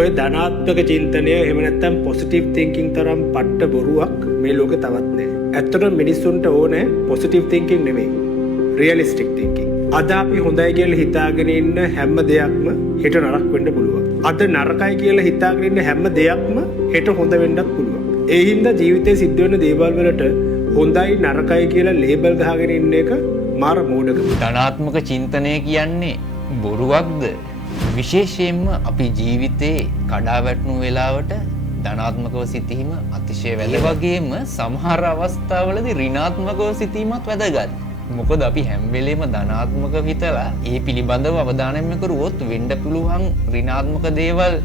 ඔය ධනාත්මක චින්තනය එහෙම නැත්නම් පොසිටිව් තින්කින් තරම් පට්ට බොරුවක් මේ ලෝකේ තවත් නැහැ. ඇත්තටම මිනිස්සුන්ට ඕනේ පොසිටිව් තින්කින් නෙමෙයි. Realistic thinking. අද අපි හොඳයි කියලා හිතාගෙන ඉන්න හැම දෙයක්ම හෙට නරක වෙන්න පුළුවන්. අද නරකයි කියලා හිතාගෙන ඉන්න හැම දෙයක්ම හෙට හොඳ වෙන්නත් පුළුවන්. ඒ හින්දා ජීවිතේ සිද්ධ වෙන දේවල් වලට හොඳයි නරකයි කියලා ලේබල් ගහගෙන ඉන්න එක මාර මෝඩකම. ධනාත්මක චින්තනය කියන්නේ බොරුවක්ද? විශේෂයෙන්ම අපි ජීවිතේ කඩා වැටුණු වෙලාවට ධනාත්මකව සිතීම අතිශය වැදගත්. ඒ වගේම සමහර අවස්ථාවලදී ඍණාත්මකව සිතීමත් වැදගත්. මොකද අපි හැම වෙලේම ධනාත්මක හිතලා ඒ පිළිබඳව අවධානය යොමු කරුවොත් වෙන්න පුළුවන් ඍණාත්මක දේවල්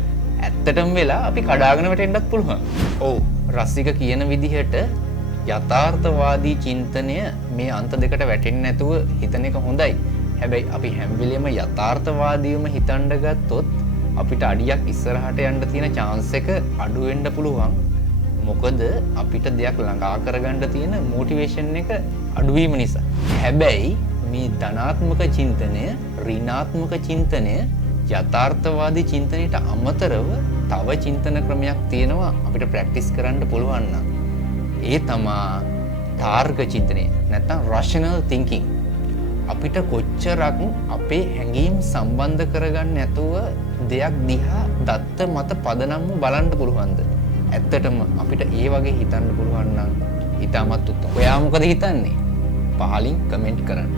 ඇත්තටම වෙලා අපි කඩාගෙන වැටෙන්නත් පුළුවන්. ඔව් රසික කියන විදිහට යථාර්ථවාදී චින්තනය මේ අන්ත දෙකට වැටෙන්නේ නැතුව හිතන එක හොඳයි. හැබැයි අපි හැම වෙලෙම යථාර්ථවාදීවම හිතන්න ගත්තොත් අපිට අඩියක් ඉස්සරහට යන්න තියෙන chance එක අඩු වෙන්න පුළුවන්. මොකද අපිට දෙයක් ළඟා කරගන්න තියෙන motivation එක අඩු වීම නිසා. හැබැයි මේ ධනාත්මක චින්තනය, ඍණාත්මක චින්තනය, යථාර්ථවාදී චින්තනයට අමතරව තව චින්තන ක්‍රමයක් තියෙනවා අපිට ප්‍රැක්ටිස් කරන්න පුළුවන් නම්. ඒ තමා තාර්ක චින්තනය නැත්නම් rational thinking. අපිට කොච්චරක් අපේ හැඟීම් සම්බන්ධ කරගන්න නැතුව දෙයක් දිහා දත්ත මත පදනම්ව බලන්න පුළුවන්ද? ඇත්තටම අපිට ඒ වගේ හිතන්න පුළුවන් නම් ඉතාමත් උත්තම. ඔයා මොකද හිතන්නේ? පහලින් කමෙන්ට් කරන්න.